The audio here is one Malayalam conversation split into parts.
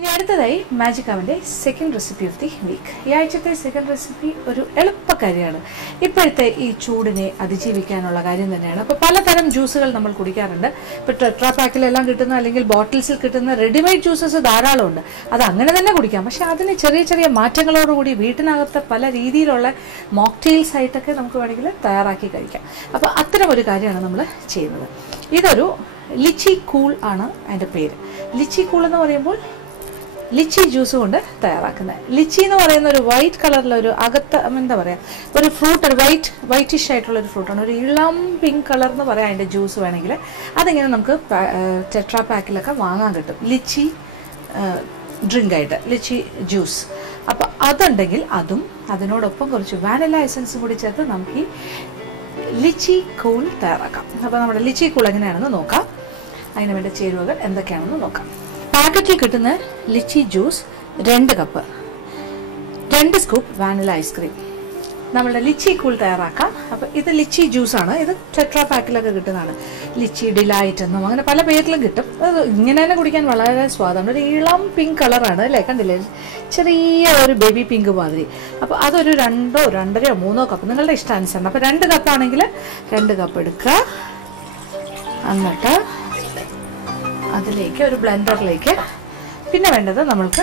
ഇനി അടുത്തതായി മാജിക് അവന്റെ second recipe of the week. ഈ ആഴ്ചത്തെ സെക്കൻഡ് റെസിപ്പി ഒരു എളുപ്പക്കാരിയാണ്. ഇപ്പോഴത്തെ ഈ ചൂടിനെ അതിജീവിക്കാനുള്ള കാര്യം തന്നെയാണ്. അപ്പോൾ പലതരം ജ്യൂസുകൾ നമ്മൾ കുടിക്കാറുണ്ട്. ഇപ്പോൾ ടെട്രാ പാക്കിലെല്ലാം കിട്ടുന്ന അല്ലെങ്കിൽ ബോട്ടിൽസിൽ കിട്ടുന്ന റെഡിമെയ്ഡ് ജ്യൂസസ് ധാരാളമുണ്ട്. അത് അങ്ങനെ തന്നെ കുടിക്കാം. പക്ഷെ അതിന് ചെറിയ ചെറിയ മാറ്റങ്ങളോടുകൂടി വീട്ടിനകത്ത് പല രീതിയിലുള്ള മോക്ടെയിൽസ് ആയിട്ടൊക്കെ നമുക്ക് വേണമെങ്കിൽ തയ്യാറാക്കി കഴിക്കാം. അപ്പോൾ അത്തരം ഒരു കാര്യമാണ് നമ്മൾ ചെയ്യുന്നത്. ഇതൊരു ലിച്ചി കൂൾ ആണ് അതിൻ്റെ പേര്. ലിച്ചി കൂൾ എന്ന് പറയുമ്പോൾ ലിച്ചി ജ്യൂസ് കൊണ്ട് തയ്യാറാക്കുന്നത്. ലിച്ചി എന്ന് പറയുന്ന ഒരു വൈറ്റ് കളറിലെ ഒരു അകത്ത് എന്താ പറയുക ഒരു ഫ്രൂട്ട്, ഒരു വൈറ്റിഷ് ആയിട്ടുള്ള ഒരു ഫ്രൂട്ടാണ്. ഒരു ഇളം പിങ്ക് കളർ എന്ന് പറയാം അതിൻ്റെ ജ്യൂസ് വേണമെങ്കിൽ. അതിങ്ങനെ നമുക്ക് ടെട്രാ പാക്കിലൊക്കെ വാങ്ങാൻ കിട്ടും. ലിച്ചി ഡ്രിങ്കായിട്ട് ലിച്ചി ജ്യൂസ്. അപ്പോൾ അതുണ്ടെങ്കിൽ അതും അതിനോടൊപ്പം കുറച്ച് വാനില എസൻസും കൂടി ചേർത്ത് നമുക്ക് ഈ ലിച്ചി കൂൾ തയ്യാറാക്കാം. അപ്പോൾ നമ്മുടെ ലിച്ചി കൂൾ എങ്ങനെയാണെന്ന് നോക്കാം. അതിന് വേണ്ട ചേരുവകൾ എന്തൊക്കെയാണെന്ന് നോക്കാം. പാക്കറ്റിൽ കിട്ടുന്ന lychee juice 2 cup, 2 scoop vanilla ice cream. നമ്മളുടെ ലിച്ചി കൂൾ തയ്യാറാക്കാം. അപ്പോൾ ഇത് ലിച്ചി ജ്യൂസാണ്. ഇത് ടെട്രാ പാക്കിലൊക്കെ കിട്ടുന്നതാണ്. ലിച്ചി ഡിലൈറ്റ് എന്നും അങ്ങനെ പല പേരിലും കിട്ടും. അത് ഇങ്ങനെ തന്നെ കുടിക്കാൻ വളരെ സ്വാദാണ്. ഒരു ഇളം പിങ്ക് കളറാണ് അല്ലേ, കണ്ടില്ലേ, ചെറിയ ഒരു ബേബി പിങ്ക് മാതിരി. അപ്പോൾ അതൊരു 2, 2.5, 3 കപ്പ് നിങ്ങളുടെ ഇഷ്ടാനുസരണം. അപ്പോൾ 2 കപ്പാണെങ്കിൽ 2 കപ്പ് എടുക്കുക. എന്നിട്ട് അതിലേക്ക് ഒരു ബ്ലെൻഡറിലേക്ക് പിന്നെ വേണ്ടത് നമ്മൾക്ക്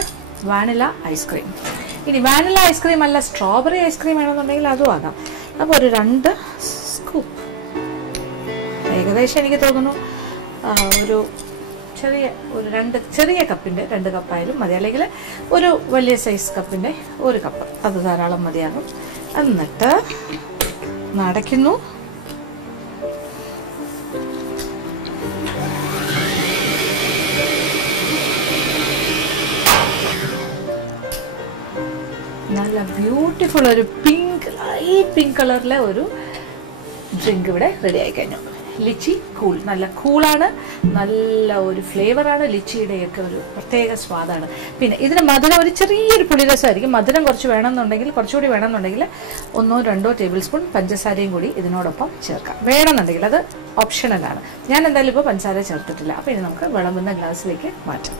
വാനില ഐസ്ക്രീം. ഇനി വാനില ഐസ്ക്രീം അല്ല സ്ട്രോബെറി ഐസ്ക്രീം വേണമെന്നുണ്ടെങ്കിൽ അതും ആകാം. അപ്പോൾ ഒരു 2 സ്കൂപ്പ്, ഏകദേശം എനിക്ക് തോന്നുന്നു ഒരു 2 ചെറിയ കപ്പിൻ്റെ 2 കപ്പായാലും മതി, അല്ലെങ്കിൽ ഒരു വലിയ സൈസ് കപ്പിൻ്റെ 1 കപ്പ്, അത് ധാരാളം മതിയാകും. എന്നിട്ട് നടക്കുന്നു. നല്ല ബ്യൂട്ടിഫുൾ ഒരു ലൈറ്റ് പിങ്ക് കളറിലെ ഒരു ഡ്രിങ്ക് ഇവിടെ റെഡി ആയി കഴിഞ്ഞു. ലിച്ചി കൂൾ, നല്ല കൂളാണ്, നല്ല ഒരു ഫ്ലേവറാണ്. ലിച്ചിയുടെയൊക്കെ ഒരു പ്രത്യേക സ്വാദാണ്. പിന്നെ ഇതിന് മധുരം ഒരു ചെറിയൊരു പുളിരസമായിരിക്കും. മധുരം കുറച്ചുകൂടി വേണമെന്നുണ്ടെങ്കിൽ 1-2 ടേബിൾ സ്പൂൺ പഞ്ചസാരയും കൂടി ഇതിനോടൊപ്പം ചേർക്കാം. വേണമെന്നുണ്ടെങ്കിൽ അത് ഓപ്ഷണലാണ്. ഞാൻ എന്തായാലും ഇപ്പോൾ പഞ്ചസാര ചേർത്തിട്ടില്ല. അപ്പോൾ ഇനി നമുക്ക് വിളമ്പുന്ന ഗ്ലാസ്സിലേക്ക് മാറ്റാം.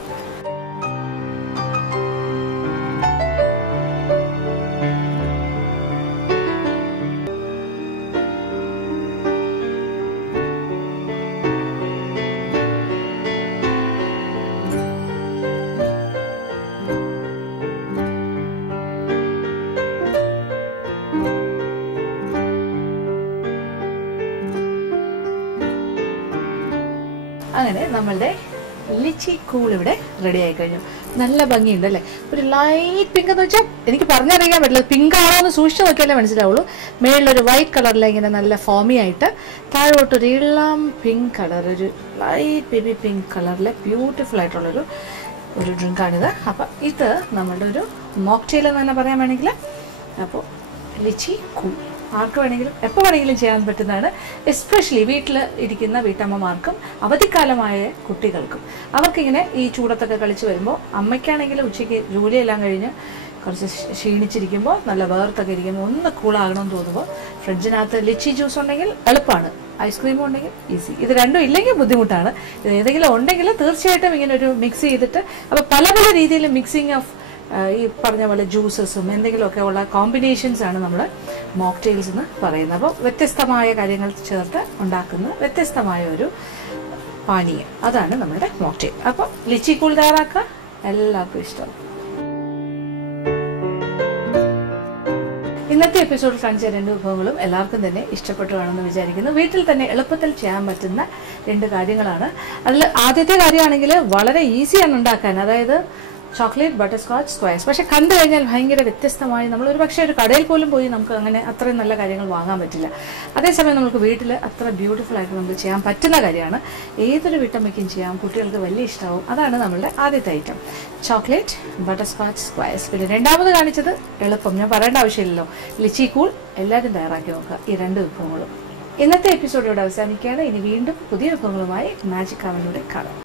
അങ്ങനെ നമ്മളുടെ ലിച്ചി കൂൾ ഇവിടെ റെഡി ആയി കഴിഞ്ഞു. നല്ല ഭംഗിയുണ്ട് അല്ലേ. ഒരു ലൈറ്റ് പിങ്ക് എന്ന് വെച്ചാൽ എനിക്ക് പറഞ്ഞറിയാൻ പറ്റില്ല, പിങ്ക് ആണോ എന്ന് സൂക്ഷിച്ച് നോക്കിയാലേ മനസ്സിലാവുള്ളൂ. മേളിലൊരു വൈറ്റ് കളറിലെ ഇങ്ങനെ നല്ല ഫോമി ആയിട്ട്, താഴോട്ടൊരു ഇളം പിങ്ക് കളർ, ഒരു ലൈറ്റ് ബേബി പിങ്ക് കളറിലെ ബ്യൂട്ടിഫുൾ ആയിട്ടുള്ളൊരു ഡ്രിങ്കാണിത്. അപ്പം ഇത് നമ്മളുടെ ഒരു മോക്ടെയിൽ എന്ന് തന്നെ പറയാൻ വേണമെങ്കിൽ. അപ്പോൾ ലിച്ചി കൂൾ ആർക്ക് വേണമെങ്കിലും എപ്പോൾ വേണമെങ്കിലും ചെയ്യാൻ പറ്റുന്നതാണ്. എസ്പെഷ്യലി വീട്ടിൽ ഇരിക്കുന്ന വീട്ടമ്മമാർക്കും അവധിക്കാലമായ കുട്ടികൾക്കും. അവർക്കിങ്ങനെ ഈ ചൂടത്തൊക്കെ കളിച്ച് വരുമ്പോൾ, അമ്മയ്ക്കാണെങ്കിൽ ഉച്ചയ്ക്ക് ജോലിയെല്ലാം കഴിഞ്ഞ് കുറച്ച് ക്ഷീണിച്ചിരിക്കുമ്പോൾ, നല്ല വേർത്തൊക്കെ ഇരിക്കുമ്പോൾ ഒന്ന് കൂളാകണമെന്ന് തോന്നുമ്പോൾ ഫ്രിഡ്ജിനകത്ത് ലിച്ചി ജ്യൂസ് ഉണ്ടെങ്കിൽ എളുപ്പമാണ്, ഐസ്ക്രീമും ഉണ്ടെങ്കിൽ ഈസി. ഇത് രണ്ടും ഇല്ലെങ്കിൽ ബുദ്ധിമുട്ടാണ്. ഇത് ഏതെങ്കിലും ഉണ്ടെങ്കിൽ തീർച്ചയായിട്ടും ഇങ്ങനെ ഒരു മിക്സ് ചെയ്തിട്ട്, അപ്പോൾ പല പല രീതിയിൽ മിക്സിങ് ഓഫ് ഈ പറഞ്ഞ പോലെ ജ്യൂസസും എന്തെങ്കിലുമൊക്കെ ഉള്ള കോമ്പിനേഷൻസ് ആണ് നമ്മൾ മോക്ടെയിൽസ് എന്ന് പറയുന്നത്. അപ്പോൾ വ്യത്യസ്തമായ കാര്യങ്ങൾ ചേർത്ത് ഉണ്ടാക്കുന്ന വ്യത്യസ്തമായ ഒരു പാനീയം, അതാണ് നമ്മുടെ മോക്ടെയിൽ. അപ്പോൾ ലിച്ചി കൂൾ തയ്യാറാക്കുക, എല്ലാവർക്കും ഇഷ്ടം. ഇന്നത്തെ എപ്പിസോഡിൽ കാണിച്ച 2 വിഭവങ്ങളും എല്ലാവർക്കും തന്നെ ഇഷ്ടപ്പെട്ടു വേണമെന്ന് വിചാരിക്കുന്നു. വീട്ടിൽ തന്നെ എളുപ്പത്തിൽ ചെയ്യാൻ പറ്റുന്ന 2 കാര്യങ്ങളാണ്. അതിൽ ആദ്യത്തെ കാര്യമാണെങ്കിൽ വളരെ ഈസിയാണ് ഉണ്ടാക്കാൻ, അതായത് ചോക്ലേറ്റ് ബട്ടർ സ്കോച്ച് സ്ക്വയർസ്. പക്ഷെ കണ്ടു കഴിഞ്ഞാൽ ഭയങ്കര വ്യത്യസ്തമായി, നമ്മൾ ഒരു പക്ഷേ ഒരു കടയിൽ പോലും പോയി നമുക്ക് അങ്ങനെ അത്രയും നല്ല കാര്യങ്ങൾ വാങ്ങാൻ പറ്റില്ല. അതേസമയം നമുക്ക് വീട്ടിൽ അത്ര ബ്യൂട്ടിഫുൾ ആയിട്ട് നമുക്ക് ചെയ്യാൻ പറ്റുന്ന കാര്യമാണ്. ഏതൊരു വീട്ടമ്മയ്ക്കും ചെയ്യാം, കുട്ടികൾക്ക് വലിയ ഇഷ്ടമാവും. അതാണ് നമ്മളുടെ ആദ്യത്തെ item, chocolate butter scotch squares. പിന്നെ രണ്ടാമത് കാണിച്ചത് എളുപ്പം, ഞാൻ പറയേണ്ട ആവശ്യമില്ലല്ലോ, ലിച്ചി കൂൾ. എല്ലാവരും തയ്യാറാക്കി നോക്കുക ഈ 2 വിഭവങ്ങളും. ഇന്നത്തെ എപ്പിസോഡ് ഇവിടെ അവസാനിക്കുകയാണ്. ഇനി വീണ്ടും പുതിയ വിഭവങ്ങളുമായി മാജിക് അവനിലൂടെ കാണാം.